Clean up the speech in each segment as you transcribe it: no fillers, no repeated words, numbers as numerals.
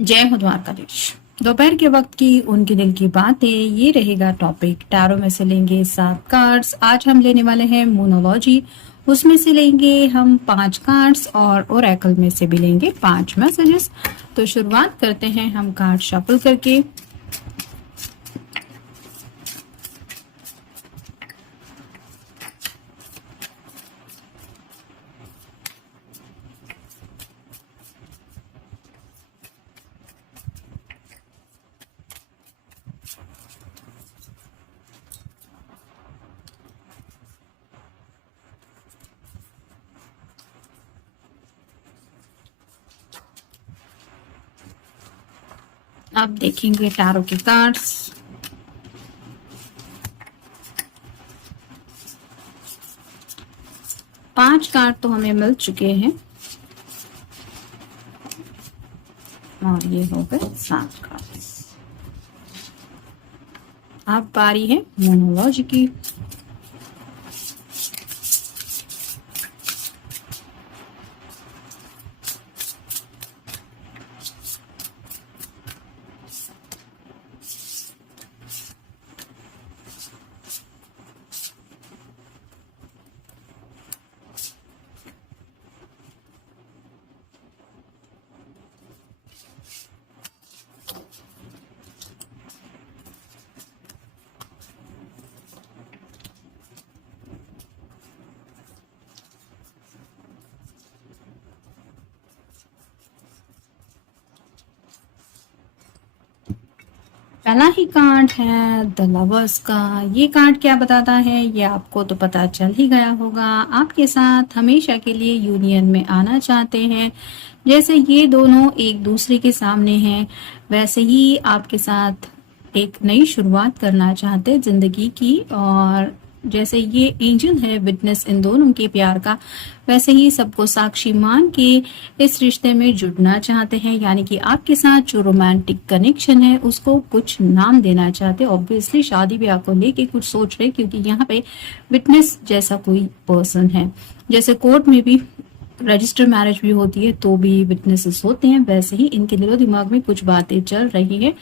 जय हो द्वारकाधीश। दोपहर के वक्त की उनके दिल की बातें, ये रहेगा टॉपिक। टैरो में से लेंगे 7 कार्ड्स। आज हम लेने वाले हैं मोनोलॉजी। उसमें से लेंगे हम 5 कार्ड्स और ओरेकल में से भी लेंगे 5 मैसेजेस। तो शुरुआत करते हैं हम कार्ड शफल करके। अब देखेंगे टैरो के कार्ड्स। पांच कार्ड तो हमें मिल चुके हैं और ये हो गए 7 कार्ड। अब बारी है मोनोलॉजी की। पहला ही कार्ड है द लवर्स का। ये कार्ड क्या बताता है ये आपको तो पता चल ही गया होगा। आपके साथ हमेशा के लिए यूनियन में आना चाहते हैं। जैसे ये दोनों एक दूसरे के सामने हैं, वैसे ही आपके साथ एक नई शुरुआत करना चाहते हैं जिंदगी की। और जैसे ये एंजल है विटनेस इन दोनों के प्यार का, वैसे ही सबको साक्षी मान के इस रिश्ते में जुड़ना चाहते हैं। यानी कि आपके साथ जो रोमांटिक कनेक्शन है उसको कुछ नाम देना चाहते हैं। ऑब्वियसली शादी ब्याह को लेके कुछ सोच रहे, क्योंकि यहाँ पे विटनेस जैसा कोई पर्सन है। जैसे कोर्ट में भी रजिस्टर मैरिज भी होती है तो भी विटनेसेस होते हैं, वैसे ही इनके दिलो दिमाग में कुछ बातें चल रही है।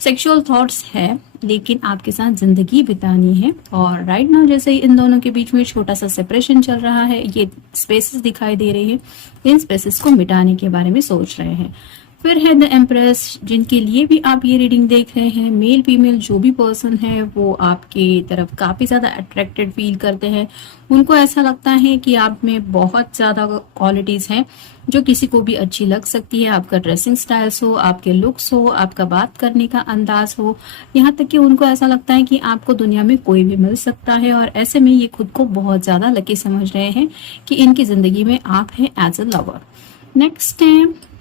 सेक्सुअल थॉट्स है, लेकिन आपके साथ जिंदगी बितानी है। और राइट नाउ जैसे ही इन दोनों के बीच में छोटा सा सेपरेशन चल रहा है, ये स्पेसेस दिखाई दे रहे हैं, इन स्पेसेस को मिटाने के बारे में सोच रहे हैं। फिर है द एम्प्रेस, जिनके लिए भी आप ये रीडिंग देख रहे हैं। मेल फीमेल जो भी पर्सन है वो आपके तरफ काफी ज्यादा अट्रैक्टेड फील करते हैं। उनको ऐसा लगता है कि आप में बहुत ज्यादा क्वालिटीज हैं जो किसी को भी अच्छी लग सकती है। आपका ड्रेसिंग स्टाइल्स हो, आपके लुक्स हो, आपका बात करने का अंदाज हो, यहाँ तक कि उनको ऐसा लगता है कि आपको दुनिया में कोई भी मिल सकता है। और ऐसे में ये खुद को बहुत ज्यादा लकी समझ रहे हैं कि इनकी जिंदगी में आप हैं एज अ लवर। नेक्स्ट है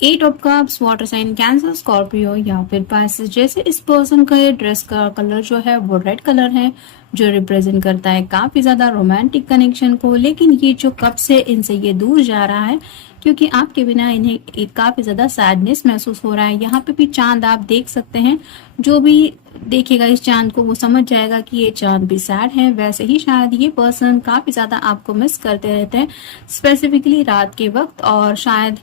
8 of cups, water sign Cancer, Scorpio या फिर पाइसेस। जैसे इस पर्सन का ये ड्रेस का कलर जो है वो रेड कलर है, जो रिप्रेजेंट करता है काफी ज्यादा रोमांटिक कनेक्शन को। लेकिन ये जो कब से इनसे ये दूर जा रहा है, क्योंकि आपके बिना इन्हें एक काफी ज्यादा सैडनेस महसूस हो रहा है। यहाँ पे भी चांद आप देख सकते हैं, जो भी देखेगा इस चांद को वो समझ जाएगा कि ये चांद भी सैड है। वैसे ही शायद ये पर्सन काफी ज्यादा आपको मिस करते रहते हैं, स्पेसिफिकली रात के वक्त। और शायद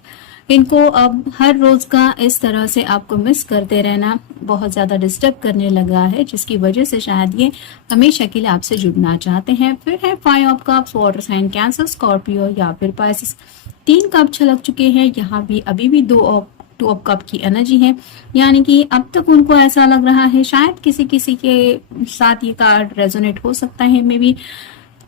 इनको अब हर रोज का इस तरह से आपको मिस करते रहना बहुत ज्यादा डिस्टर्ब करने लगा है, जिसकी वजह से शायद ये हमेशा के लिए आपसे जुड़ना चाहते हैं। फिर है 5 of cups, water sign Cancer, Scorpio या फिर पाइसेस। 3 कप छलक चुके हैं, यहाँ भी अभी भी 2 ऑफ कप की एनर्जी है। यानी कि अब तक उनको ऐसा लग रहा है, शायद किसी किसी के साथ ये कार्ड रेजोनेट हो सकता है। मे बी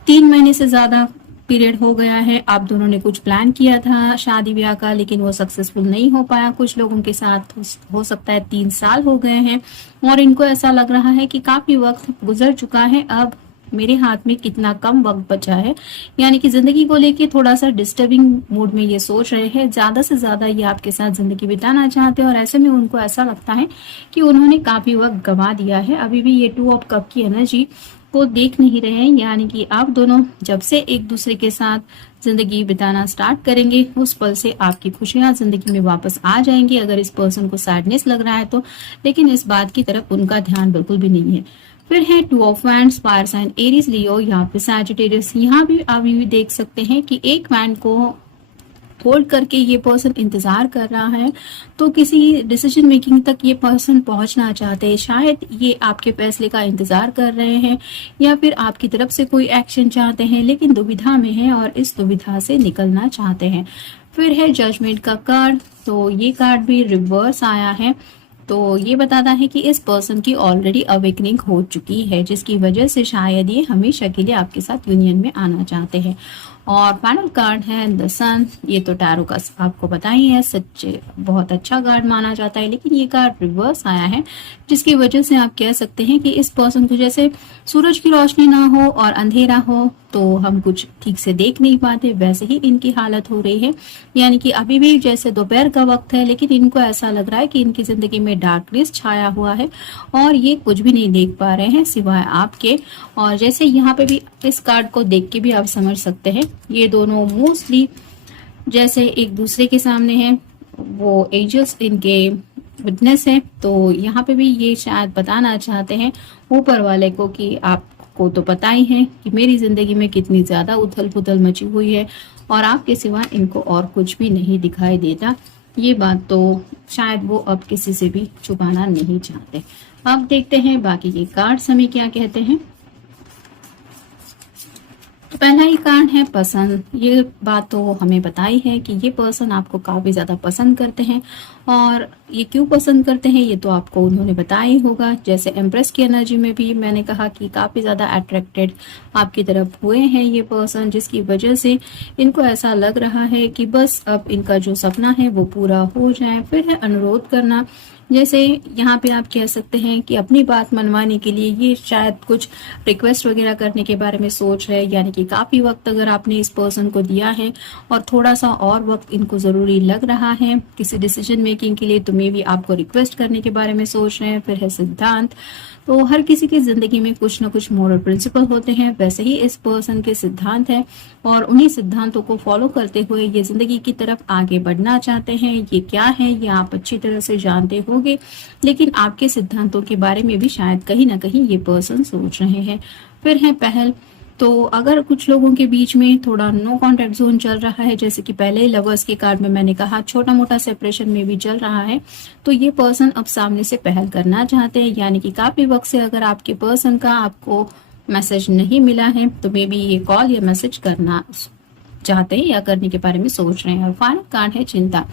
3 महीने से ज्यादा पीरियड हो गया है, आप दोनों ने कुछ प्लान किया था शादी ब्याह का, लेकिन वो सक्सेसफुल नहीं हो पाया। कुछ लोगों के साथ हो सकता है 3 साल हो गए हैं और इनको ऐसा लग रहा है कि काफी वक्त गुजर चुका है, अब मेरे हाथ में कितना कम वक्त बचा है। यानी कि जिंदगी को लेके थोड़ा सा डिस्टर्बिंग मूड में ये सोच रहे हैं। ज्यादा से ज्यादा ये आपके साथ जिंदगी बिताना चाहते हैं और ऐसे में उनको ऐसा लगता है कि उन्होंने काफी वक्त गंवा दिया है। अभी भी ये 2 ऑफ कप की एनर्जी को देख नहीं रहे हैं। यानी कि आप दोनों जब से एक दूसरे के साथ जिंदगी बिताना स्टार्ट करेंगे, उस पल से आपकी खुशियां जिंदगी में वापस आ जाएंगी, अगर इस पर्सन को सैडनेस लग रहा है तो। लेकिन इस बात की तरफ उनका ध्यान बिल्कुल भी नहीं है। फिर है 2 of wands, fire sign Aries, Leo, यहाँ पे सैजिटेरियस। यहाँ भी आप भी देख सकते हैं कि एक वैंड को होल्ड करके ये पर्सन इंतजार कर रहा है, तो किसी डिसीजन मेकिंग तक ये पर्सन पहुंचना चाहते हैं। शायद ये आपके फैसले का इंतजार कर रहे हैं या फिर आपकी तरफ से कोई एक्शन चाहते हैं, लेकिन दुविधा में है और इस दुविधा से निकलना चाहते हैं। फिर है जजमेंट का कार्ड, तो ये कार्ड भी रिवर्स आया है। तो ये बताता है कि इस पर्सन की ऑलरेडी अवेकनिंग हो चुकी है, जिसकी वजह से शायद ये हमेशा के लिए आपके साथ यूनियन में आना चाहते हैं। और फाइनल कार्ड है द सन। ये तो टैरो का आपको पता ही है, सच्चे बहुत अच्छा कार्ड माना जाता है, लेकिन ये कार्ड रिवर्स आया है, जिसकी वजह से आप कह सकते हैं कि इस पर्सन को जैसे सूरज की रोशनी ना हो और अंधेरा हो तो हम कुछ ठीक से देख नहीं पाते, वैसे ही इनकी हालत हो रही है। यानी कि अभी भी जैसे दोपहर का वक्त है, लेकिन इनको ऐसा लग रहा है कि इनकी जिंदगी में डार्कनेस छाया हुआ है और ये कुछ भी नहीं देख पा रहे हैं सिवाय आपके। और जैसे यहाँ पे भी इस कार्ड को देख के भी आप समझ सकते हैं, ये दोनों मोस्टली जैसे एक दूसरे के सामने हैं, वो एंजल्स इनके विटनेस है। तो यहाँ पे भी ये शायद बताना चाहते हैं ऊपर वाले को कि आपको तो पता ही है कि मेरी जिंदगी में कितनी ज्यादा उथल पुथल मची हुई है और आपके सिवा इनको और कुछ भी नहीं दिखाई देता। ये बात तो शायद वो अब किसी से भी छुपाना नहीं चाहते। अब देखते हैं बाकी के कार्ड्स हमें क्या कहते हैं। तो पहला ही कार्ड है पसंद। ये बात तो हमें बताई है कि ये पर्सन आपको काफी ज्यादा पसंद करते हैं, और ये क्यों पसंद करते हैं ये तो आपको उन्होंने बताया ही होगा। जैसे एम्प्रेस की एनर्जी में भी मैंने कहा कि काफी ज्यादा अट्रैक्टेड आपकी तरफ हुए हैं ये पर्सन, जिसकी वजह से इनको ऐसा लग रहा है कि बस अब इनका जो सपना है वो पूरा हो जाए। फिर है अनुरोध करना। जैसे यहाँ पे आप कह सकते हैं कि अपनी बात मनवाने के लिए ये शायद कुछ रिक्वेस्ट वगैरह करने के बारे में सोच रहे हैं, यानी कि काफी वक्त अगर आपने इस पर्सन को दिया है और थोड़ा सा और वक्त इनको जरूरी लग रहा है किसी डिसीजन मेकिंग के लिए, तो मे भी आपको रिक्वेस्ट करने के बारे में सोच रहे हैं। फिर है सिद्धांत। तो हर किसी की जिंदगी में कुछ ना कुछ मॉरल प्रिंसिपल होते हैं, वैसे ही इस पर्सन के सिद्धांत है और उन्हीं सिद्धांतों को फॉलो करते हुए ये जिंदगी की तरफ आगे बढ़ना चाहते हैं। ये क्या है ये आप अच्छी तरह से जानते होंगे, लेकिन आपके सिद्धांतों के बारे में भी शायद कहीं ना कहीं ये पर्सन सोच रहे हैं। फिर है पहल। तो अगर कुछ लोगों के बीच में थोड़ा नो कॉन्टेक्ट जोन चल रहा है, जैसे कि पहले ही लवर्स के कार्ड में मैंने कहा छोटा मोटा सेपरेशन में भी चल रहा है, तो ये पर्सन अब सामने से पहल करना चाहते हैं। यानी कि काफी वक्त से अगर आपके पर्सन का आपको मैसेज नहीं मिला है तो मे बी ये कॉल या मैसेज करना चाहते हैं या करने के बारे में सोच रहे हैं। और फाइनल कार्ड है चिंता।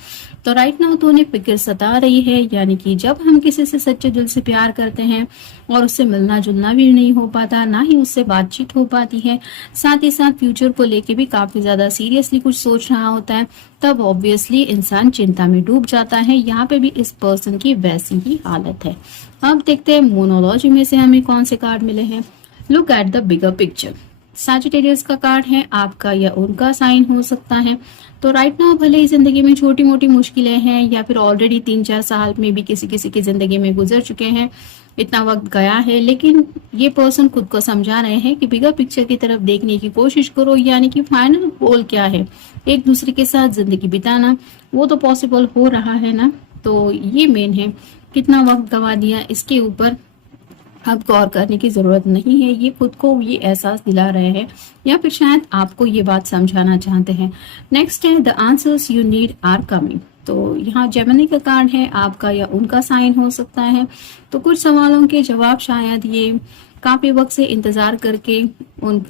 तो राइट नाउ तो उन्हें फिक्र सता रही है, यानी कि जब हम किसी से सच्चे दिल से प्यार करते हैं और उससे मिलना जुलना भी नहीं हो पाता, ना ही उससे बातचीत हो पाती है, साथ ही साथ फ्यूचर को लेके भी काफी ज्यादा सीरियसली कुछ सोच रहा होता है, तब ऑब्वियसली इंसान चिंता में डूब जाता है। यहाँ पे भी इस पर्सन की वैसी ही हालत है। अब देखते हैं मोनोलॉजी में से हमें कौन से कार्ड मिले हैं। Look at the bigger picture. Sagittarius का कार्ड है, आपका या उनका साइन हो सकता है। तो राइट नाउ भले ही जिंदगी में छोटी मोटी मुश्किलें हैं या फिर ऑलरेडी 3-4 साल में भी किसी किसी की जिंदगी में गुजर चुके हैं, इतना वक्त गया है, लेकिन ये पर्सन खुद को समझा रहे हैं कि बिगर पिक्चर की तरफ देखने की कोशिश करो। यानी कि फाइनल गोल क्या है, एक दूसरे के साथ जिंदगी बिताना, वो तो पॉसिबल हो रहा है ना। तो ये मेन है, कितना वक्त गवा दिया इसके ऊपर अब गौर करने की जरूरत नहीं है। ये खुद को ये एहसास दिला रहे हैं या फिर शायद आपको ये बात समझाना चाहते हैं। नेक्स्ट है the answers you need are coming. तो यहाँ जेमिनी का कार्ड है, आपका या उनका साइन हो सकता है। तो कुछ सवालों के जवाब शायद ये काफी वक्त से इंतजार करके उन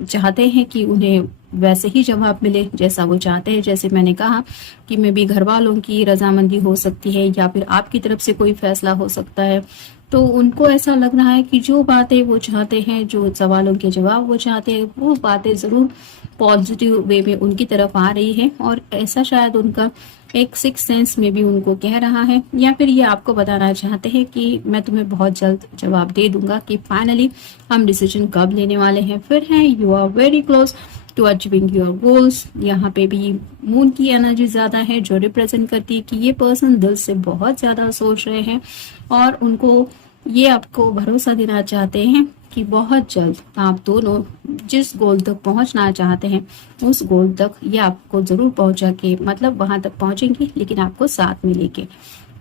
चाहते हैं कि उन्हें वैसे ही जवाब मिले जैसा वो चाहते हैं। जैसे मैंने कहा कि मे भी घर वालों की रजामंदी हो सकती है या फिर आपकी तरफ से कोई फैसला हो सकता है। तो उनको ऐसा लग रहा है कि जो बातें वो चाहते हैं, जो सवालों के जवाब वो चाहते हैं, वो बातें जरूर पॉजिटिव वे में उनकी तरफ आ रही है। और ऐसा शायद उनका एक सिक्स सेंस में भी उनको कह रहा है, या फिर ये आपको बताना चाहते हैं कि मैं तुम्हें बहुत जल्द जवाब दे दूंगा कि फाइनली हम डिसीजन कब लेने वाले हैं। फिर है you are very close to achieving your goals. यहाँ पे भी मून की एनर्जी ज्यादा है, जो रिप्रेजेंट करती है कि ये पर्सन दिल से बहुत ज्यादा सोच रहे हैं और उनको ये आपको भरोसा देना चाहते हैं कि बहुत जल्द आप दोनों जिस गोल तक पहुंचना चाहते हैं उस गोल तक ये आपको जरूर पहुंचा के, मतलब वहां तक पहुंचेंगे लेकिन आपको साथ में लेके।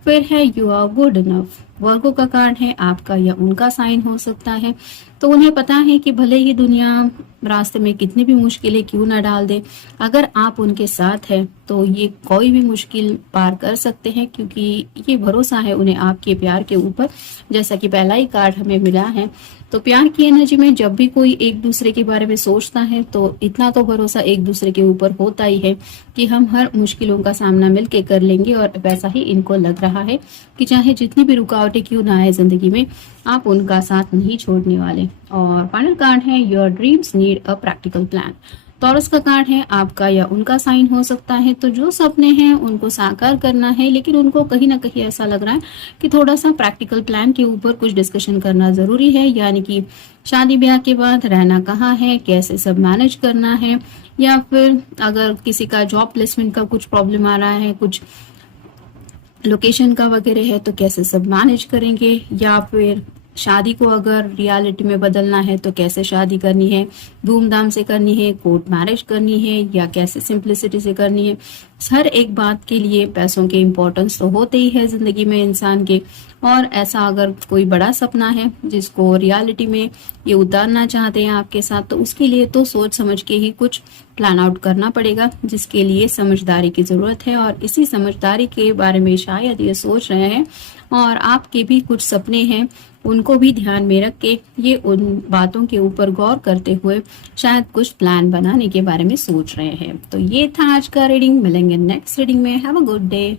फिर है यू आर गुड इनफ। वर्गो का कार्ड है, आपका या उनका साइन हो सकता है। तो उन्हें पता है कि भले ही दुनिया रास्ते में कितनी भी मुश्किलें क्यों ना डाल दे, अगर आप उनके साथ हैं तो ये कोई भी मुश्किल पार कर सकते हैं, क्योंकि ये भरोसा है उन्हें आपके प्यार के ऊपर। जैसा कि पहला ही कार्ड हमें मिला है, तो प्यार की एनर्जी में जब भी कोई एक दूसरे के बारे में सोचता है तो इतना तो भरोसा एक दूसरे के ऊपर होता ही है कि हम हर मुश्किलों का सामना मिलके कर लेंगे। और वैसा ही इनको लग रहा है कि चाहे जितनी भी रुकावटें क्यों ना आए जिंदगी में, आप उनका साथ नहीं छोड़ने वाले। और फाइनल कार्ड है your dreams need a practical plan. Taurus का कार्ड है, आपका या उनका साइन हो सकता है। तो जो सपने हैं उनको साकार करना है, लेकिन उनको कहीं ना कहीं ऐसा लग रहा है कि थोड़ा सा प्रैक्टिकल प्लान के ऊपर कुछ डिस्कशन करना जरूरी है। यानी कि शादी ब्याह के बाद रहना कहाँ है, कैसे सब मैनेज करना है, या फिर अगर किसी का जॉब प्लेसमेंट का कुछ प्रॉब्लम आ रहा है, कुछ लोकेशन का वगैरह है, तो कैसे सब मैनेज करेंगे। या फिर शादी को अगर रियलिटी में बदलना है तो कैसे शादी करनी है, धूमधाम से करनी है, कोर्ट मैरिज करनी है, या कैसे सिंप्लिसिटी से करनी है। हर एक बात के लिए पैसों के इम्पोर्टेंस तो होते ही है जिंदगी में इंसान के। और ऐसा अगर कोई बड़ा सपना है जिसको रियलिटी में ये उतारना चाहते हैं आपके साथ, तो उसके लिए तो सोच समझ के ही कुछ प्लान आउट करना पड़ेगा, जिसके लिए समझदारी की जरूरत है। और इसी समझदारी के बारे में शायद ये सोच रहे हैं, और आपके भी कुछ सपने हैं उनको भी ध्यान में रख के ये उन बातों के ऊपर गौर करते हुए शायद कुछ प्लान बनाने के बारे में सोच रहे हैं। तो ये था आज का रीडिंग। मिलेंगे नेक्स्ट रीडिंग में। Have a good day.